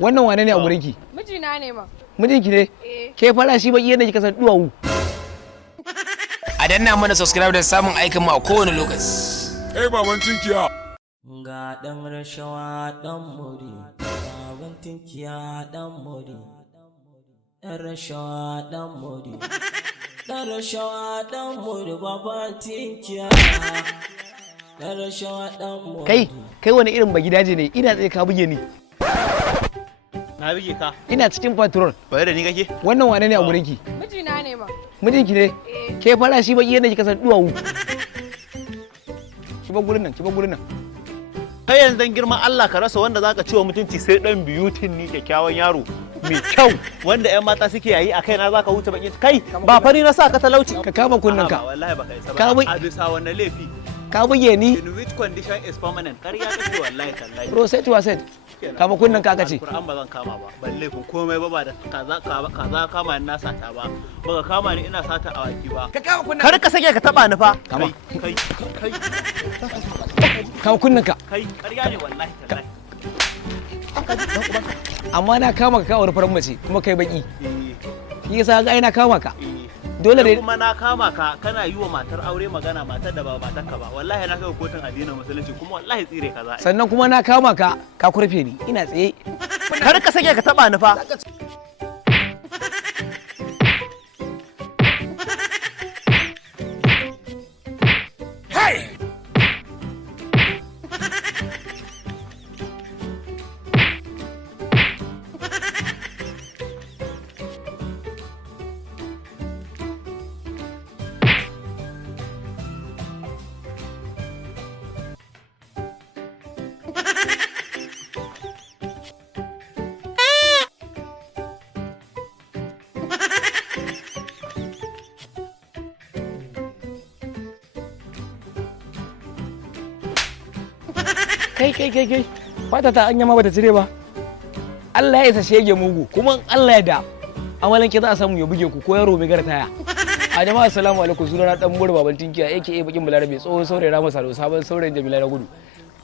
Wannan wane ne a gurin ki? Mijina ne ma. Mijinki ne? Ke fara shi baki yadda kika san duwawu. A danna mana subscribe da samun aikin mu a kowane lokaci. Baban tinkiya. Ga ɗan rashawa ɗan muri, baban tinkiya ɗan muri, ɗan rashawa ɗan muri, ɗan rashawa ɗan muri, baban tinkiya, ɗan rashawa ɗan muri. Kai wani irin bagidaje ne? Ina tsaye ka buge ni. Na bige ka. Ina cikin patrol. Bai da ni kake? Wannan wane ne a gurin ki? Mijina ne ma. Mijinki ne? Ke fara shi baki yadda kika san duwawu. Ki ba gurin nan, ki ba gurin nan. Kai yanzu dan girman Allah ka rasa wanda zaka ciwa mutunci sai dan biyutin ni kyakkyawan yaro mai kyau wanda ƴan mata suke yayi a kaina zaka huce baki kai ba fari na sa ka talauci Ka kama kunnen ka. wallahi baka isa Ka ba a bisa wannan laifi Ka buge ni. in which condition is permanent kariya kake wallahi tallahi Bro set to set. Kama kunnen ka kace. Alquran ba zan kama ba ban laifin komai ba da kaza kama ni na sata ba baka kama ni ina sata awaki ba Ka kama kunnen. kar ka sake ka taba ni fa Kama. kai Kama kunnen ka. kai kariya ne wallahi tallahi Amma na kama ka kawo farin mace kuma kai baki. Shi yasa ga ina kama ka. Dole ne kuma na kama ka kana yi wa matar aure magana matar da ba matarka ba wallahi na kai kotun addinin musulunci kuma wallahi tsire ka za sannan kuma na kama ka ka kurfe ni ina tsaye. kar ka sake ka taba ni fa Kai fata ta anya ma bata cire ba. Allah ya isa shege mugu kuma Allah ya da amalan ki za a samu ya buge ku ko yaro mai gartaya. A jama'a assalamu alaikum sunana dan mur baban tinkiya aka bakin bularabe tsohon saurayi Rama Salo sabon saurayin Jamila na gudu.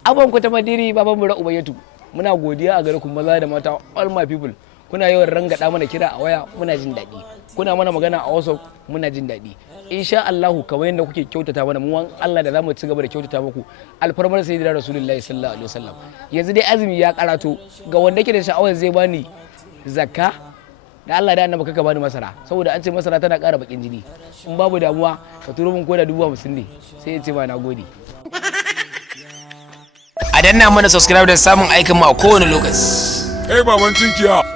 Abon ku ta madiri baban mura ubayatu. Muna godiya a gare ku maza da mata all my people. Kuna yawan rangada mana kira a waya muna jin daɗi. Kuna mana magana a WhatsApp muna jin daɗi. Insha Allahu kamar yadda kuke kyautata mana mu Allah da zamu ci gaba da kyautata muku alfarmar sayyidina Rasulullahi sallallahu alaihi wasallam. Yanzu dai azumi ya karato ga wanda yake da sha'awar zai bani zakka da Allah da annabi kaka bani masara saboda an ce masara tana ƙara bakin jini. In babu damuwa ka turo min koda 50 ne sai ya ce ma nagode. A danna mana subscribe da samun aikin mu a kowane lokaci. Baban tinkiya.